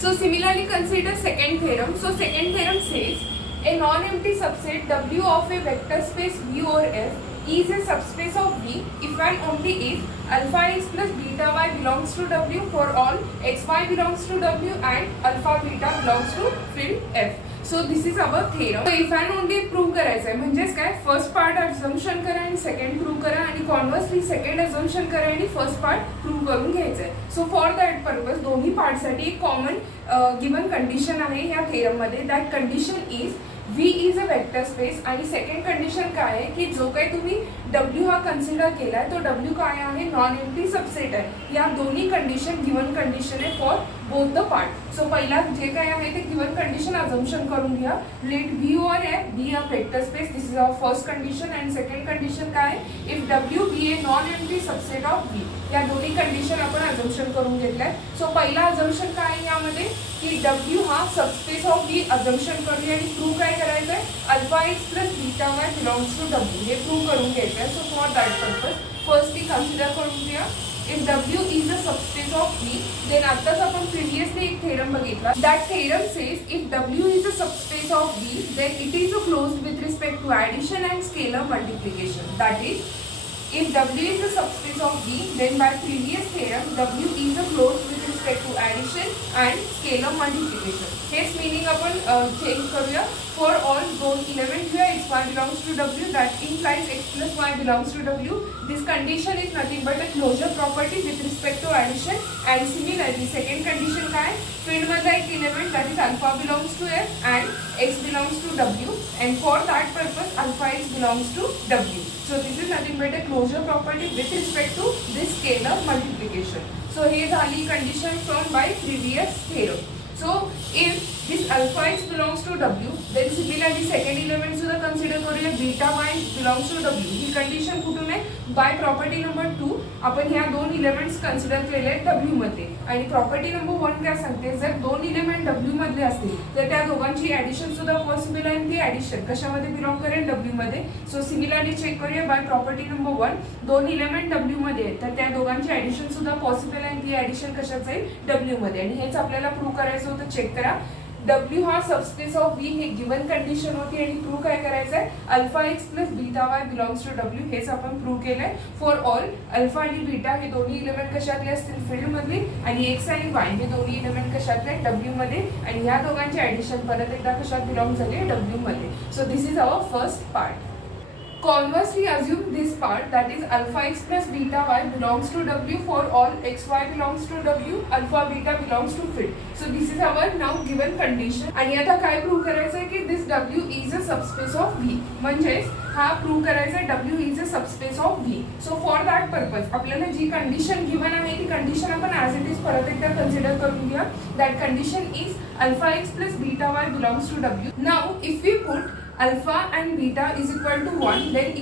So similarly consider second theorem. So second theorem says a non-empty subset W of a vector space V over F is a subspace of V if and only if alpha x plus beta y belongs to W for all x y belongs to W and alpha beta belongs to field F. So this is our theorem. So if and only prove करायचं आहे म्हणजेच काय first part assumption करा आणि second prove करा आणि कॉन्व्हर्सली second assumption करा आणि फर्स्ट पार्ट प्रूव्ह करून घ्यायचं आहे. सो फॉर दॅट पर्पज दोन्ही पार्टसाठी एक कॉमन गिवन कंडिशन आहे या थेरम मध्ये. That condition is V is a vector space आणि सेकंड कंडिशन काय आहे की जो काही तुम्ही W हा कन्सिडर केलाय तो W काय आहे नॉन एम्प्टी सबसेट आहे. या दोन्ही कंडिशन गिवन कंडिशन आहे for both the part. So पहिला जे काय आहे ते गिवन कंडिशन अझम्पशन करून घ्या. Let V over F be a vector space. This is our first condition and second condition काय आहे if W be a non empty subset of V. या दोन्ही कंडिशन आपण अझम्पशन करून घेतलाय. सो पहिला अझम्पशन काय आहे यामध्ये की W हा सबस्पेस ऑफ V अझम्पशन करूया आणि प्रूव्ह काय करायचं आहे alpha x plus beta y belongs to W हे प्रूव्ह करून घ्यायचं आहे. So for that purpose first ती कन्सिडर करून घ्या. If W is a subspace of V, then आताच आपण प्रिव्हियसली एक थेरम बघितला. That theorem says if W is a subspace of V, then it is closed with respect to addition and scalar multiplication. That is, if W is a subspace of V, then by previous theorem W is closed with respect to addition and scalar multiplication. हेच meaning आपण change करूया. For all those elements where x y belongs to W, that implies x plus y belongs to W. This condition is nothing but a closure property with respect to addition. And similarly, second condition काय field मधला एक element that is alpha belongs to F and x belongs to W. And for that purpose, alpha x belongs to W. So this is nothing but a closure property with respect to this scalar multiplication. So here झाली condition from by previous theorem. So if this alpha x belongs to W, then similarly second element सुद्धा consider करूया beta y belongs to W. He condition कुठून आहे by property number 2 आपण ह्या दोन elements consider केले आहेत W मध्ये आणि property number 1 काय सांगते जर दोन element W मधले असतील तर त्या दोघांची addition सुद्धा possible आहे आणि ती addition कशामध्ये belong करेल W मध्ये. So similarly check करूया by property number 1 दोन element W मध्ये आहेत तर त्या दोघांची addition सुद्धा possible आहे आणि ती addition कशात जाईल W मध्ये. आणि हेच आपल्याला प्रूव्ह करायचं होतं. चेक करा W हा सबस्पेस ऑफ V हे गिवन कंडिशन होती आणि प्रूव्ह काय करायचं आहे alpha x plus beta y belongs to W हेच आपण प्रूव्ह केलंय. फॉर ऑल अल्फा आणि बीटा हे दोन्ही इलेमेंट कशातले असतील फील्ड मधले आणि एक्स आणि वाय हे दोन्ही इलेमेंट कशातले W मध्ये आणि ह्या दोघांचे ऍडिशन परत एकदा कशात बिलॉंग झाले W मध्ये. So this is our first part. Conversely, assume this part that is alpha x plus beta y belongs to W for all x y belongs to W, alpha beta belongs to field. So this is our now given condition. आणि आता काय prove करायचं आहे की this W is a subspace of V. म्हणजेच हा prove करायचा आहे W is a subspace of V. So for that purpose आपल्याला जी कंडिशन गिवन आहे ती कंडिशन आपण as it is परत एकदा कन्सिडर करून घ्या. That condition is alpha x plus beta y belongs to W. Now if we put alpha and beta is equal to 1, then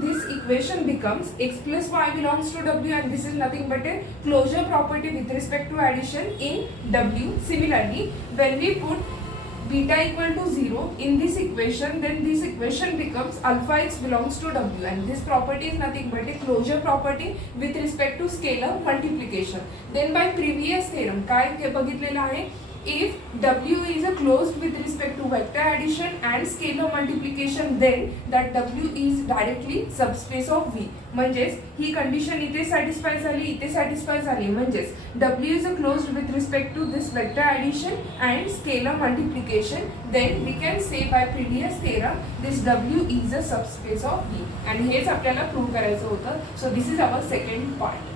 this equation becomes x plus y belongs to W and this is nothing but a closure property with respect to addition in W. Similarly, when we put beta equal to 0 in this equation, then this equation becomes alpha x belongs to W and this property is nothing but a closure property with respect to scalar multiplication. Then by previous theorem काय बघितलेलं आहे if W is closed with respect to vector addition and scalar multiplication, then that W is directly subspace of V. म्हणजेच ही condition इथे satisfy झाली इथे satisfy झाली म्हणजेच W is closed with respect to this vector addition and scalar multiplication, then we can say by previous theorem this W is a subspace of V. आणि हेच आपल्याला prove करायचं होतं. So this is our second part.